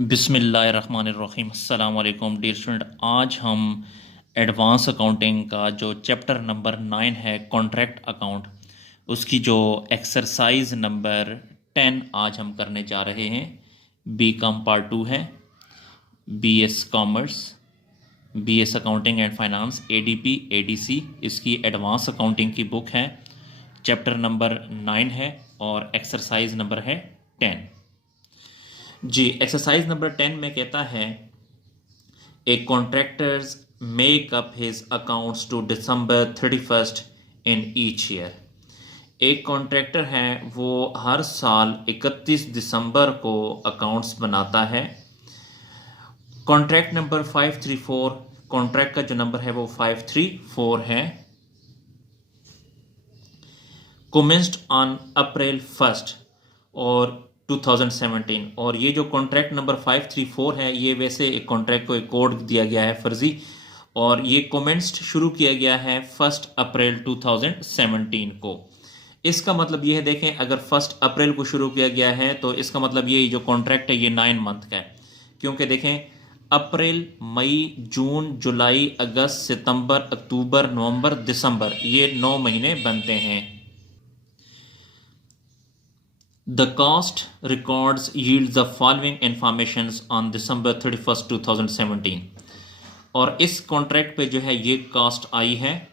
बिस्मिल्लाहिर्रहमानिर्रहीम अस्सलाम वालेकुम डियर स्टूडेंट। आज हम एडवांस अकाउंटिंग का जो चैप्टर नंबर 9 है कॉन्ट्रैक्ट अकाउंट, उसकी जो एक्सरसाइज नंबर 10 आज हम करने जा रहे हैं। बी कॉम पार्ट 2 है, BS commerce, BS accounting and finance, ADP ADC, इसकी एडवांस अकाउंटिंग की बुक है। चैप्टर नंबर 9 है और एक्सरसाइज नंबर है 10 जी। एक्सरसाइज नंबर 10 में कहता है a contractors make up his accounts to December 31 in each year. एक कॉन्ट्रैक्टर है वो हर साल 31 दिसंबर को अकाउंट्स बनाता है। कॉन्ट्रैक्ट नंबर 534, कॉन्ट्रैक्ट का जो नंबर है वो 534 है। कमेंस्ड ऑन अप्रैल 1 और 2017। और ये जो कॉन्ट्रैक्ट नंबर 534 है ये वैसे एक कॉन्ट्रैक्ट को एक कोड दिया गया है फर्जी, और ये कमेंस्ड शुरू किया गया है 1 अप्रैल 2017 को। इसका मतलब ये है, देखें, अगर 1 अप्रैल को शुरू किया गया है तो इसका मतलब ये जो कॉन्ट्रैक्ट है ये 9 मंथ का है, क्योंकि देखें अप्रैल, मई, जून, जुलाई, अगस्त, सितंबर, अक्टूबर, नवंबर, दिसंबर, ये 9 महीने बनते हैं। The cost records yields the following informations on December 31st 2017। और इस कॉन्ट्रैक्ट पे जो है ये कास्ट आई है।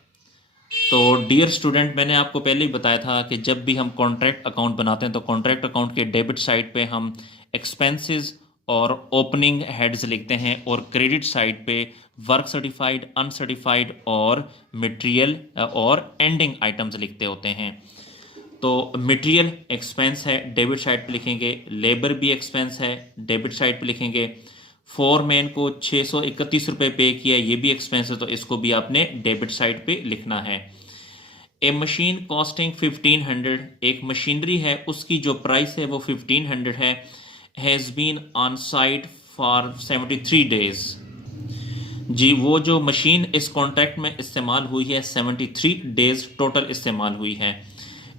तो डियर स्टूडेंट, मैंने आपको पहले ही बताया था कि जब भी हम कॉन्ट्रैक्ट अकाउंट बनाते हैं तो कॉन्ट्रैक्ट अकाउंट के डेबिट साइड पे हम एक्सपेंसेस और ओपनिंग हेड्स लिखते हैं, और क्रेडिट साइड पे वर्क सर्टिफाइड, अनसर्टिफाइड और मटेरियल और एंडिंग आइटम्स लिखते होते हैं। तो मटेरियल एक्सपेंस है, डेबिट साइड पे लिखेंगे। लेबर भी एक्सपेंस है, डेबिट साइड पे लिखेंगे। फोरमैन को 631 रुपये पे किया, ये भी एक्सपेंस है, तो इसको भी आपने डेबिट साइड पे लिखना है। ए मशीन कॉस्टिंग 1500, एक मशीनरी है उसकी जो प्राइस है वो 1500 है। Has been on site for 73 days. जी, वो जो मशीन इस कॉन्ट्रैक्ट में इस्तेमाल हुई है 73 डेज टोटल इस्तेमाल हुई है।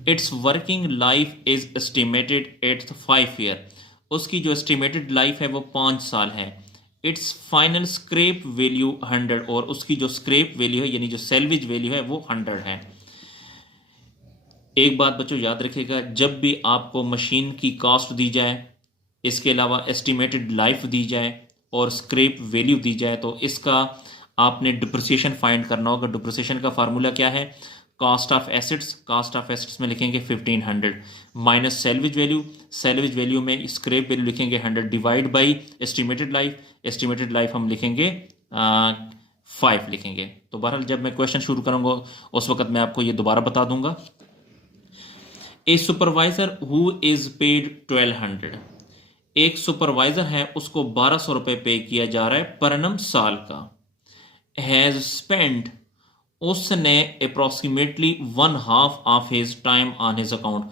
It's working life is estimated at 5 year, उसकी जो एस्टिमेटेड लाइफ है वो 5 साल है। इट्स फाइनल स्क्रैप वैल्यू 100, और उसकी जो स्क्रैप वैल्यू है यानी जो सेल्वेज वैल्यू है वो 100 है। एक बात बच्चों याद रखिएगा, जब भी आपको मशीन की कॉस्ट दी जाए, इसके अलावा एस्टिमेटेड लाइफ दी जाए और स्क्रैप वैल्यू दी जाए, तो इसका आपने डिप्रिसिएशन फाइंड करना होगा। डिप्रिसिएशन का फार्मूला क्या है? Cost of assets, cost of assets में लिखेंगे 1500 minus salvage value, salvage value में स्क्रैप वैल्यू लिखेंगे 100 divide by estimated life, estimated life हम लिखेंगे 5 लिखेंगे। तो बहरहाल जब मैं क्वेश्चन शुरू करूंगा उस वक्त मैं आपको ये दोबारा बता दूंगा। ए सुपरवाइजर हु इज पेड 1200, एक सुपरवाइजर है उसको 1200 रुपये पे किया जा रहा है पर एनम साल का। हैज स्पेंड, उसने approximately 1/2 of his time on his account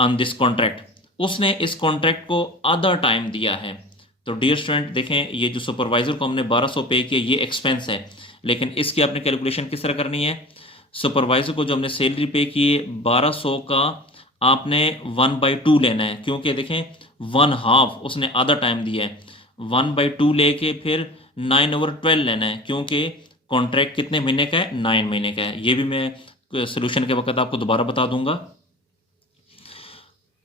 on this contract, उसने इस कॉन्ट्रैक्ट को आधा टाइम दिया है। तो डियर स्टूडेंट देखें, ये जो सुपरवाइजर को हमने 1200 पे किया ये एक्सपेंस है, लेकिन इसकी आपने कैलकुलेशन किस तरह करनी है? सुपरवाइजर को जो हमने सैलरी पे की 1200 का आपने 1/2 लेना है, क्योंकि देखें 1/2 उसने आधा टाइम दिया है। 1/2 लेके फिर 9/12 लेना है, क्योंकि कॉन्ट्रैक्ट कितने महीने का है? 9 महीने का है। ये भी मैं सोल्यूशन के वक्त आपको दोबारा बता दूंगा।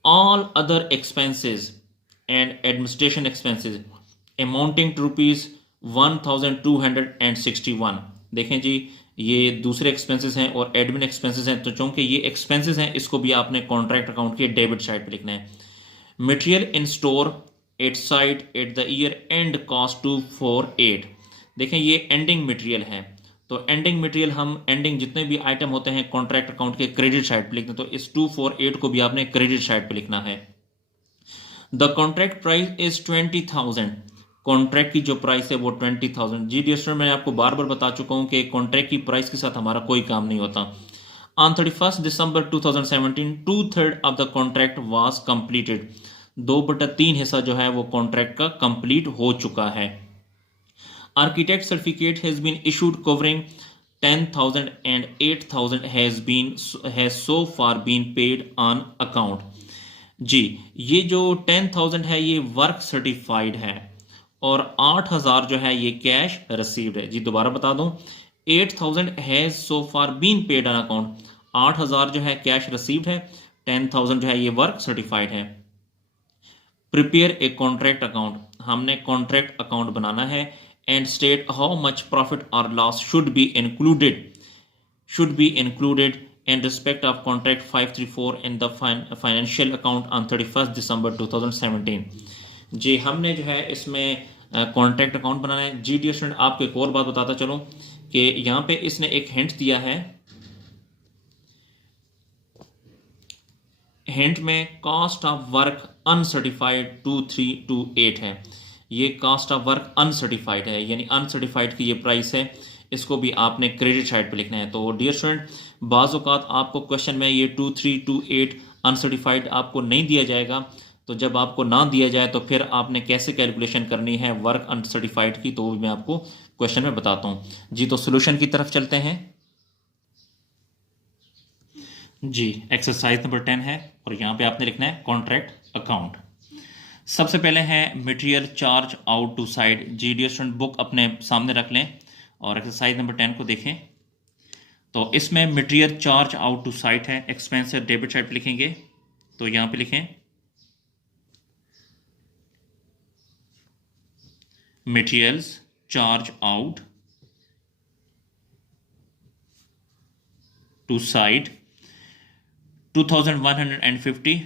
All other expenses and administration expenses amounting to ₹1261। देखें जी, ये दूसरे एक्सपेंसेस हैं और एडमिन एक्सपेंसेस हैं, तो चूंकि ये एक्सपेंसेस हैं इसको भी आपने कॉन्ट्रैक्ट अकाउंट के डेबिट साइड पे लिखना है। Material in store at site at the year end cost 248। देखें ये एंडिंग मटेरियल है, तो एंडिंग मटेरियल हम एंडिंग जितने भी आइटम होते हैं कॉन्ट्रैक्ट अकाउंट के क्रेडिट साइड पे लिखते हैं, तो इस 248 को भी आपने क्रेडिट साइड पे लिखना है। The contract price is 20,000, contract की जो प्राइस है वो 20,000। जी डियर स्टूडेंट, मैं आपको बार बार बता चुका हूं कि कॉन्ट्रैक्ट की प्राइस के साथ हमारा कोई काम नहीं होता। On 31 December 2017 2/3 of the contract was completed, 2/3 हिस्सा जो है वो कॉन्ट्रैक्ट का कंप्लीट हो चुका है। Architect certificate has been issued covering 10,000 and 8,000 has so far been paid on account। जी, ये जो 10,000 है ये वर्क सर्टिफाइड है और 8,000 जो है ये कैश रिसीव्ड है। जी दोबारा बता दूं, 8,000 has so far been paid on account, 8,000 जो है कैश रिसीव्ड है, 10,000 जो है ये वर्क सर्टिफाइड है। प्रिपेयर ए कॉन्ट्रैक्ट अकाउंट, हमने कॉन्ट्रैक्ट अकाउंट बनाना है and state how much profit और loss should be included in respect of contract 534 in the financial account on 31st December 2017। जी हमने जो है इसमें कॉन्ट्रैक्ट अकाउंट बनाना है। जी डियर स्टूडेंट, आपको एक और बात बताता चलो कि यहाँ पे इसने एक हिंट दिया है। हिंट में कॉस्ट ऑफ वर्क अनसर्टिफाइड 2328 है। ये कॉस्ट ऑफ वर्क अनसर्टिफाइड है, यानी अनसर्टिफाइड की ये प्राइस है। इसको भी आपने क्रेडिट साइड पे लिखना है। तो डियर स्टूडेंट, बाज़ औक़ात आपको क्वेश्चन में ये 2328 अनसर्टिफाइड आपको नहीं दिया जाएगा। तो जब आपको ना दिया जाए तो फिर आपने कैसे कैलकुलेशन करनी है वर्क अनसर्टिफाइड की, तो मैं आपको क्वेश्चन में बताता हूँ। जी तो सोल्यूशन की तरफ चलते हैं। जी एक्सरसाइज नंबर 10 है और यहाँ पे आपने लिखना है कॉन्ट्रैक्ट अकाउंट। सबसे पहले है material charge out to side. जी डियर स्टूडेंट, बुक अपने सामने रख लें और एक्सरसाइज नंबर 10 को देखें। तो इसमें material charge out to site है, एक्सपेंस डेबिट साइड पे लिखेंगे। तो यहाँ पे लिखें materials charge out to site 2150।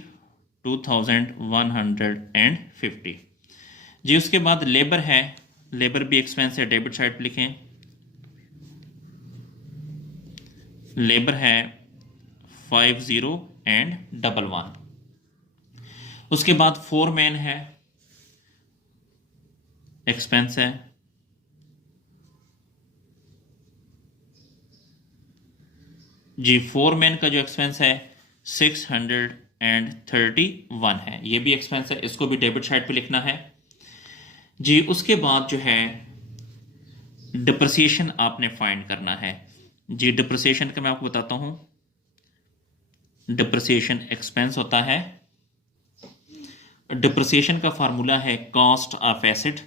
जी उसके बाद लेबर है, लेबर भी एक्सपेंस है, डेबिट साइड पे लिखें। लेबर है 50 and 11। उसके बाद फोरमैन है, एक्सपेंस है। जी फोरमैन का जो एक्सपेंस है 631 है, ये भी एक्सपेंस है, इसको भी डेबिट साइड पे लिखना है। जी उसके बाद जो है डिप्रिसिएशन आपने फाइंड करना है। जी डिप्रिसिएशन का मैं आपको बताता हूं। डिप्रिसिएशन एक्सपेंस होता है। डिप्रिसिएशन का फार्मूला है कॉस्ट ऑफ एसेट।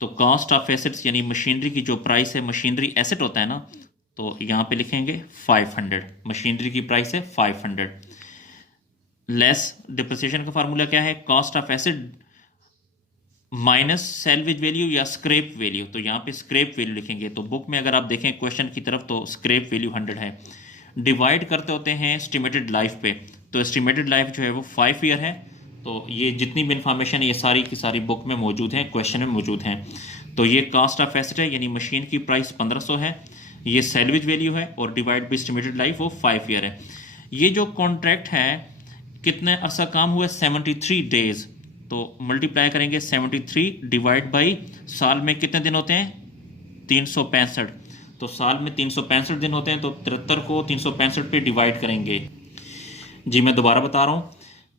तो कॉस्ट ऑफ एसेट्स यानी मशीनरी की जो प्राइस है, मशीनरी एसेट होता है ना, तो यहाँ पे लिखेंगे 500। मशीनरी की प्राइस है 500 लेस डिप्रिसिएशन का फार्मूला क्या है, cost of asset minus salvage value या स्क्रैप वैल्यू। तो यहाँ पे स्क्रैप वैल्यू लिखेंगे। तो बुक में अगर आप देखें क्वेश्चन की तरफ तो स्क्रैप वैल्यू 100 है। डिवाइड करते होते हैं एस्टिमेटेड लाइफ पे, तो एस्टिमेटेड लाइफ जो है वो 5 ईयर है। तो ये जितनी भी इंफॉर्मेशन है ये सारी की सारी बुक में मौजूद है, क्वेश्चन में मौजूद हैं। तो ये कॉस्ट ऑफ एसेट है यानी मशीन की प्राइस 1500 है, ये सेल्वेज वैल्यू है और डिवाइड बाई एस्टिमेटेड लाइफ वो 5 ईयर है। ये जो कॉन्ट्रैक्ट है कितने अर्सा काम हुआ, 73 डेज। तो मल्टीप्लाई करेंगे 73 डिवाइड बाई साल में कितने दिन होते हैं, 365। तो साल में 365 दिन होते हैं, तो 73 को 365 पे डिवाइड करेंगे। जी मैं दोबारा बता रहा हूँ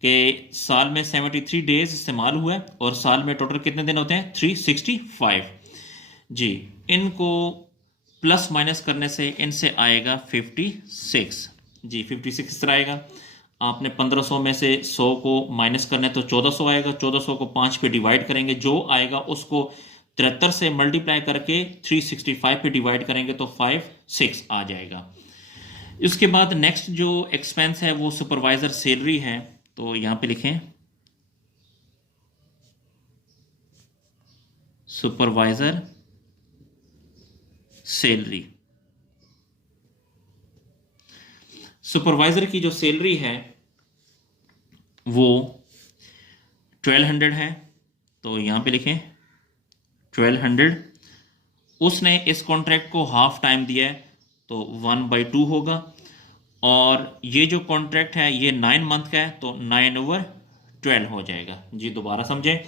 कि साल में 73 डेज इस्तेमाल हुआ है और साल में टोटल कितने दिन होते हैं, 365। जी इनको प्लस माइनस करने से इनसे आएगा 56। जी 56 किस तरह आएगा, आपने 1500 में से 100 को माइनस करना है तो 1400 आएगा। 1400 को 5 पे डिवाइड करेंगे, जो आएगा उसको 73 से मल्टीप्लाई करके 365 पे डिवाइड करेंगे तो 56 आ जाएगा। इसके बाद नेक्स्ट जो एक्सपेंस है वो सुपरवाइजर सैलरी है। तो यहाँ पे लिखें सुपरवाइजर सैलरी। सुपरवाइजर की जो सैलरी है वो 1200 है। तो यहाँ पे लिखें 1200। उसने इस कॉन्ट्रैक्ट को हाफ टाइम दिया है तो 1/2 होगा। और ये जो कॉन्ट्रैक्ट है ये 9 मंथ का है तो 9/12 हो जाएगा। जी दोबारा समझें,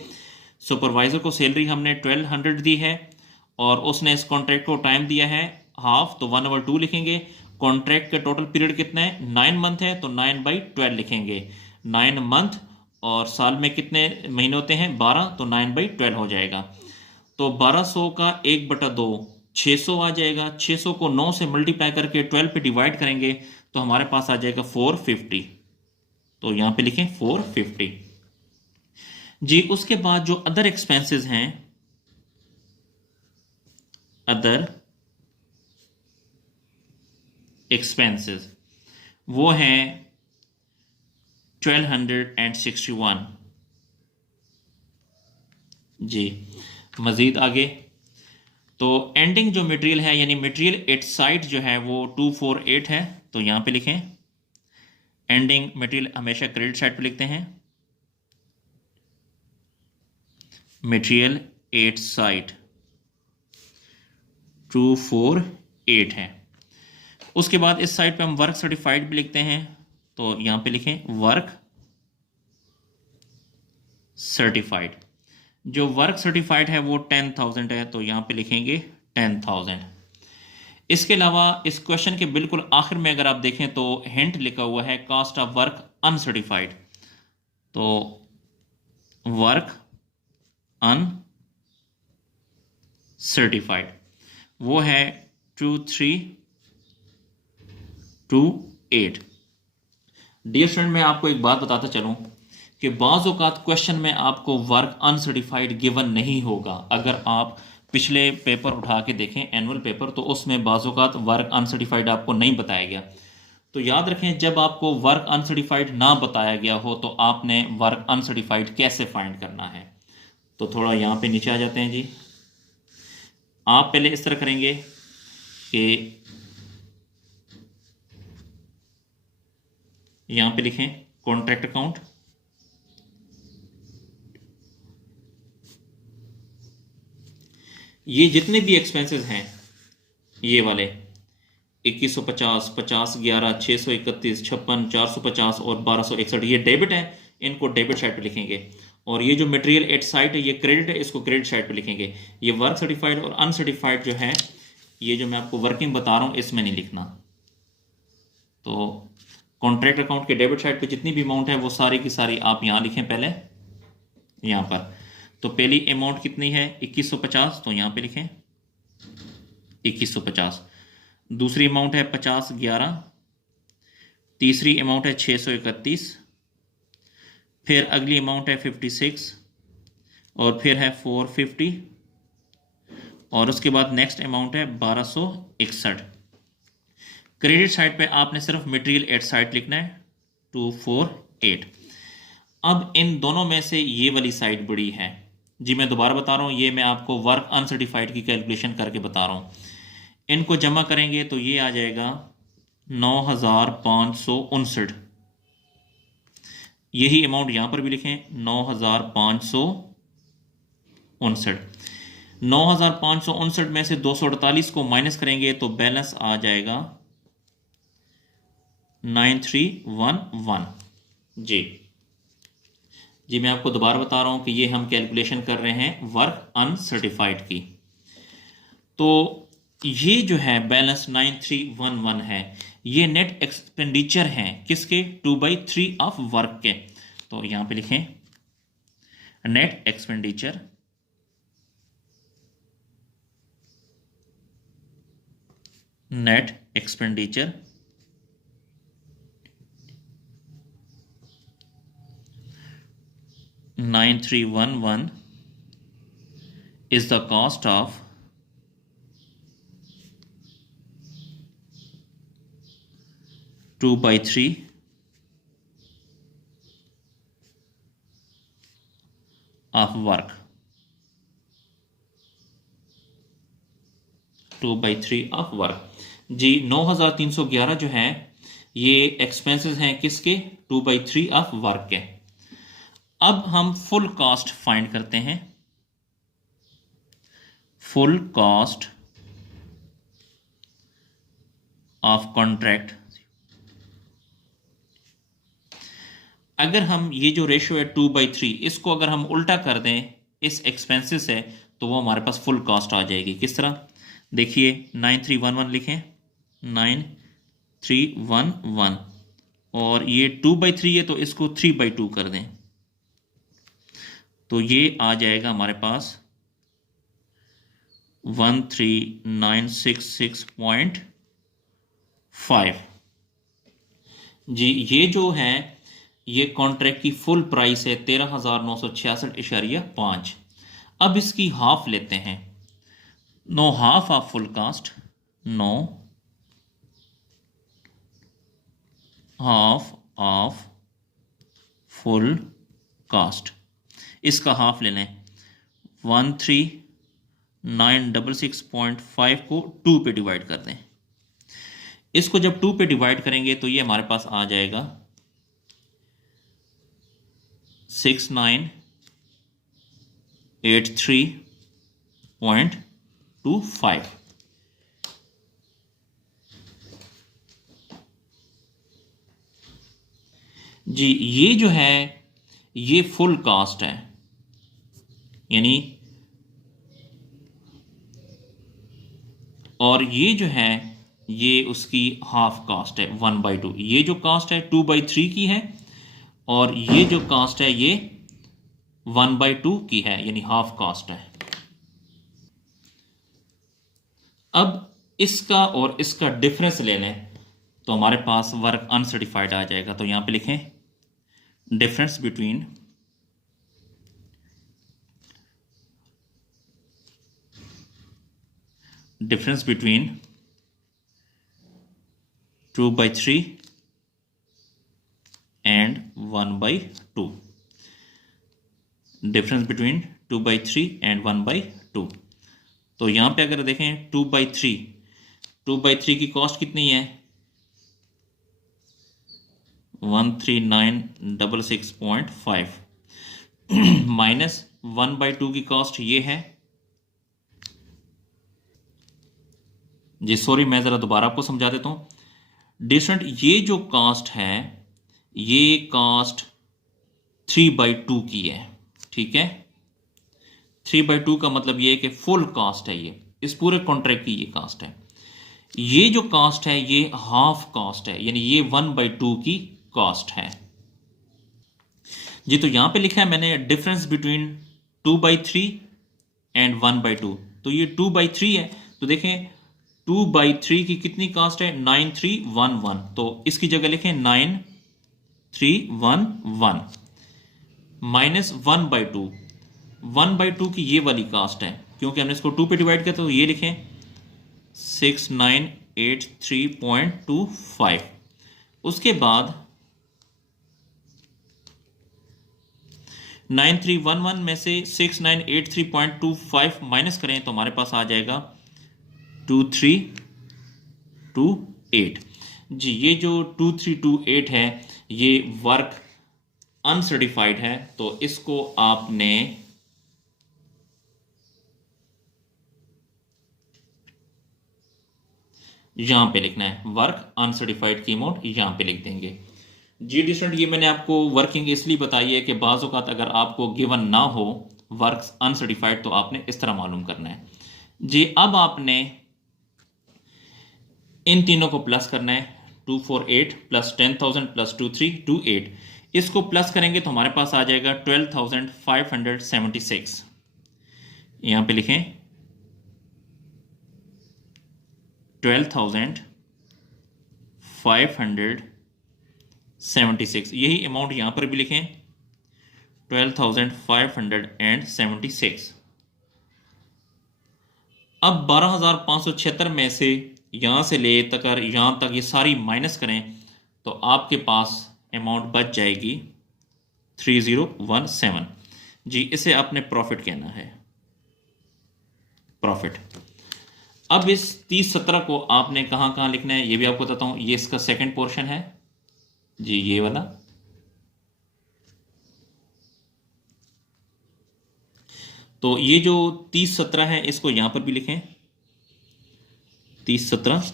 सुपरवाइजर को सैलरी हमने 1200 दी है और उसने इस कॉन्ट्रैक्ट को टाइम दिया है हाफ, तो 1/2 लिखेंगे। कॉन्ट्रैक्ट के टोटल पीरियड कितना है, 9 मंथ है तो 9/12 लिखेंगे। 9 मंथ और साल में कितने महीने होते हैं, 12, तो 9/12 हो जाएगा। तो 1200 का 1/2 600 आ जाएगा। 600 को 9 से मल्टीप्लाई करके 12 पे डिवाइड करेंगे तो हमारे पास आ जाएगा 450। तो यहां पे लिखें 450 जी। उसके बाद जो अदर एक्सपेंसेस हैं, अदर एक्सपेंसेस, वो हैं 1261 जी। मजीद आगे तो एंडिंग जो मटेरियल है यानी मटेरियल एट साइट जो है वो 248 है, तो यहां पे लिखें एंडिंग मटेरियल हमेशा क्रेडिट साइड पे लिखते हैं, मटेरियल एट साइट 248 है। उसके बाद इस साइड पे हम वर्क सर्टिफाइड भी लिखते हैं, तो यहां पे लिखें वर्क सर्टिफाइड। जो वर्क सर्टिफाइड है वो 10,000 है, तो यहां पे लिखेंगे 10,000। इसके अलावा इस क्वेश्चन के बिल्कुल आखिर में अगर आप देखें तो हिंट लिखा हुआ है कॉस्ट ऑफ वर्क अनसर्टिफाइड, तो वर्क अनसर्टिफाइड वो है 2328। डियर स्टूडेंट, मैं आपको एक बात बताता चलूं कि बाज़ औक़ात क्वेश्चन में आपको वर्क अनसर्टिफाइड गिवन नहीं होगा। अगर आप पिछले पेपर उठा के देखें एनुअल पेपर, तो उसमें बाज़ औक़ात वर्क अनसर्टिफाइड आपको नहीं बताया गया। तो याद रखें, जब आपको वर्क अनसर्टिफाइड ना बताया गया हो तो आपने वर्क अनसर्टिफाइड कैसे फाइंड करना है। तो थोड़ा यहाँ पे नीचे आ जाते हैं जी। आप पहले इस तरह करेंगे कि यहाँ पे लिखें कॉन्ट्रैक्ट अकाउंट, ये जितने भी एक्सपेंसेस हैं ये वाले 2150, 50, 11, 631, 56, 450 और 1261 ये डेबिट है, इनको डेबिट साइड पे लिखेंगे। और ये जो मटेरियल एट साइट है ये क्रेडिट है, इसको क्रेडिट साइड पे लिखेंगे। ये वर्क सर्टिफाइड और अनसर्टिफाइड जो है, ये जो मैं आपको वर्किंग बता रहा हूँ इसमें नहीं लिखना। तो कॉन्ट्रैक्ट अकाउंट के डेबिट साइड पे जितनी भी अमाउंट है वो सारी की सारी आप यहाँ लिखें पहले यहाँ पर। तो पहली अमाउंट कितनी है 2150, तो यहाँ पे लिखें 2150। दूसरी अमाउंट है 50, 11। तीसरी अमाउंट है 631। फिर अगली अमाउंट है 56 और फिर है 450 और उसके बाद नेक्स्ट अमाउंट है 1261। क्रेडिट साइड पे आपने सिर्फ मटेरियल एट साइड लिखना है 248। अब इन दोनों में से ये वाली साइड बड़ी है जी। मैं दोबारा बता रहा हूँ, ये मैं आपको वर्क अनसर्टिफाइड की कैलकुलेशन करके बता रहा हूँ। इनको जमा करेंगे तो ये आ जाएगा 9,559। यही अमाउंट यहां पर भी लिखें 9,559। 9,559 में से 248 को माइनस करेंगे तो बैलेंस आ जाएगा 9311 जी। जी मैं आपको दोबारा बता रहा हूं कि ये हम कैलकुलेशन कर रहे हैं वर्क अनसर्टिफाइड की। तो ये जो है बैलेंस 9311 है, ये नेट एक्सपेंडिचर है किसके 2/3 ऑफ वर्क के। तो यहां पे लिखें net expenditure, net expenditure 9311 is the cost of two by three of work, 2/3 of work जी। 9,311 जो है ये एक्सपेंसेस हैं किसके 2/3 ऑफ वर्क के। अब हम फुल कॉस्ट फाइंड करते हैं, फुल कॉस्ट ऑफ कॉन्ट्रैक्ट। अगर हम ये जो रेशियो है 2/3 इसको अगर हम उल्टा कर दें इस एक्सपेंसेस है तो वो हमारे पास फुल कॉस्ट आ जाएगी। किस तरह देखिए 9311 लिखें 9311 और ये 2/3 है तो इसको 3/2 कर दें तो ये आ जाएगा हमारे पास 13966.5 जी। ये जो है ये कॉन्ट्रैक्ट की फुल प्राइस है 13,966.5। अब इसकी हाफ लेते हैं। No half of full cost, no half of full cost, इसका हाफ ले लें। 13,966.5 को 2 पे डिवाइड कर दें। इसको जब 2 पे डिवाइड करेंगे तो ये हमारे पास आ जाएगा 6983.25। जी ये जो है ये फुल कास्ट है, यानी और ये जो है ये उसकी हाफ कास्ट है 1/2। ये जो कास्ट है 2/3 की है और ये जो कास्ट है ये 1/2 की है, यानी हाफ कास्ट है। अब इसका और इसका डिफरेंस ले लें तो हमारे पास वर्क अनसर्टिफाइड आ जाएगा। तो यहां पे लिखें difference between difference between 2/3 and 1/2, difference between 2/3 and 1/2। तो यहां पे अगर देखें 2/3 की कॉस्ट कितनी है 13966.5 माइनस 1/2 की कॉस्ट ये है जी, सॉरी मैं ज़रा दोबारा आपको समझा देता हूं। डिफरेंट ये जो कास्ट है ये कास्ट 3/2 की है, ठीक है। 3/2 का मतलब ये है कि फुल कास्ट है, ये इस पूरे कॉन्ट्रैक्ट की ये कास्ट है। ये जो कास्ट है ये हाफ कास्ट है, यानी ये 1/2 की कास्ट है जी। तो यहां पे लिखा है मैंने डिफरेंस बिटवीन 2/3 एंड 1/2। तो ये 2/3 है, तो देखें 2/3 की कितनी कास्ट है 9311। तो इसकी जगह लिखें 9311 माइनस 1/2। 1/2 की ये वाली कास्ट है, क्योंकि हमने इसको 2 पे डिवाइड किया तो ये लिखें 6983.25। उसके बाद 9311 में से 6983.25 माइनस करें तो हमारे पास आ जाएगा 2328 जी। ये जो 2328 है ये वर्क अनसर्टिफाइड है, तो इसको आपने यहां पे लिखना है। वर्क अनसर्टिफाइड की अमाउंट यहां पे लिख देंगे जी। डिस्टेंट ये मैंने आपको वर्किंग इसलिए बताई है कि बाज़ औक़ात अगर आपको गिवन ना हो वर्क अनसर्टिफाइड तो आपने इस तरह मालूम करना है जी। अब आपने इन तीनों को प्लस करना है 248 प्लस 10,000 प्लस 2328। इसको प्लस करेंगे तो हमारे पास आ जाएगा 12,576। यहां पे लिखें 12,576। यही अमाउंट यहां पर भी लिखें 12,576। अब 12,576 में से यहां से ले तक यहां तक ये सारी माइनस करें तो आपके पास अमाउंट बच जाएगी 3017 जी। इसे आपने प्रॉफिट कहना है, प्रॉफिट। अब इस 3017 को आपने कहां कहां लिखना है ये भी आपको बताता हूं। ये इसका सेकंड पोर्शन है जी, ये वाला। तो ये जो 3017 है इसको यहां पर भी लिखें 3017।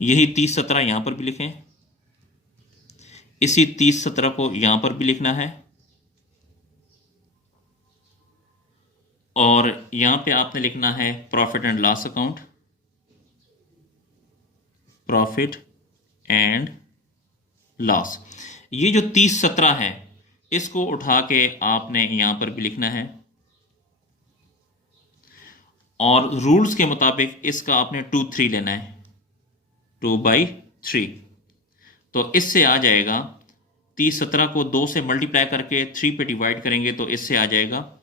यही 3017 यहां पर भी लिखें। इसी 3017 को यहां पर भी लिखना है और यहां पे आपने लिखना है profit and loss account, profit and loss. ये जो 3017 है इसको उठा के आपने यहां पर भी लिखना है और रूल्स के मुताबिक इसका आपने 2/3 लेना है, 2/3। तो इससे आ जाएगा 3017 को 2 से मल्टीप्लाई करके 3 पे डिवाइड करेंगे तो इससे आ जाएगा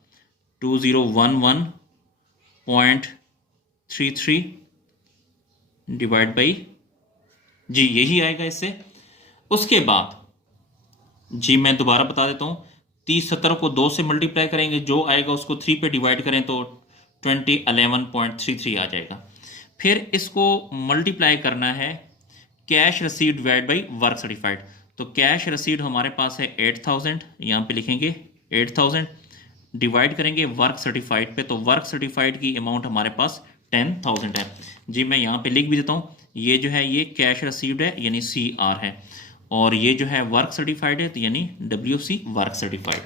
2011.33 डिवाइड बाई जी, यही आएगा इससे। उसके बाद जी मैं दोबारा बता देता हूँ, 3017 को 2 से मल्टीप्लाई करेंगे, जो आएगा उसको 3 पे डिवाइड करें तो 2011.33 आ जाएगा। फिर इसको मल्टीप्लाई करना है cash receipt divide by work certified. तो कैश रसीड हमारे पास है 8000, यहाँ पे लिखेंगे 8000, डिवाइड करेंगे वर्क सर्टिफाइड पे, तो वर्क सर्टिफाइड की अमाउंट हमारे पास 10,000 है। जी मैं यहाँ पे लिख भी देता हूँ, ये जो है ये कैश रसीव्ड है यानी CR है, और ये जो है वर्क सर्टिफाइड है तो यानी WC work certified.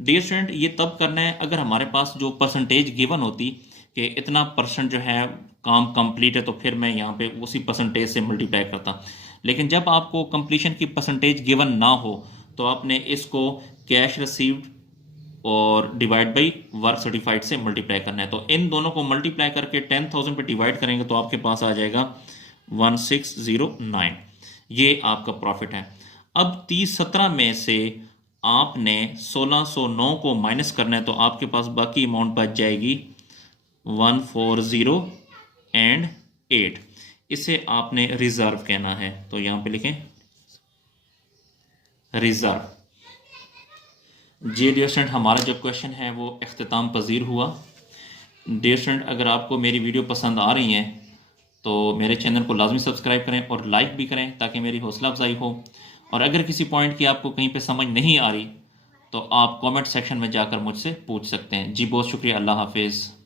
Dear student, ये तब करना है अगर हमारे पास जो परसेंटेज गिवन होती कि इतना परसेंट जो है काम कंप्लीट है, तो फिर मैं यहाँ पे उसी परसेंटेज से मल्टीप्लाई करता। लेकिन जब आपको कंप्लीशन की परसेंटेज गिवन ना हो तो आपने इसको कैश रसीव्ड और डिवाइड बाई वर्क सर्टिफाइड से मल्टीप्लाई करना है। तो इन दोनों को मल्टीप्लाई करके 10,000 पे डिवाइड करेंगे तो आपके पास आ जाएगा 1609। ये आपका प्रॉफिट है। अब 3017 में से आपने 1609 को माइनस करना है, तो आपके पास बाकी अमाउंट बच जाएगी 140 और 8। इसे आपने रिजर्व कहना है, तो यहां पे लिखें रिजर्व। जी डियर स्टूडेंट, हमारा जो क्वेश्चन है वो इख्तिताम पजीर हुआ। डियर स्टूडेंट, अगर आपको मेरी वीडियो पसंद आ रही हैं तो मेरे चैनल को लाजमी सब्सक्राइब करें और लाइक भी करें ताकि मेरी हौसला अफजाई हो। और अगर किसी पॉइंट की आपको कहीं पे समझ नहीं आ रही तो आप कमेंट सेक्शन में जाकर मुझसे पूछ सकते हैं। जी बहुत शुक्रिया, अल्लाह हाफिज़।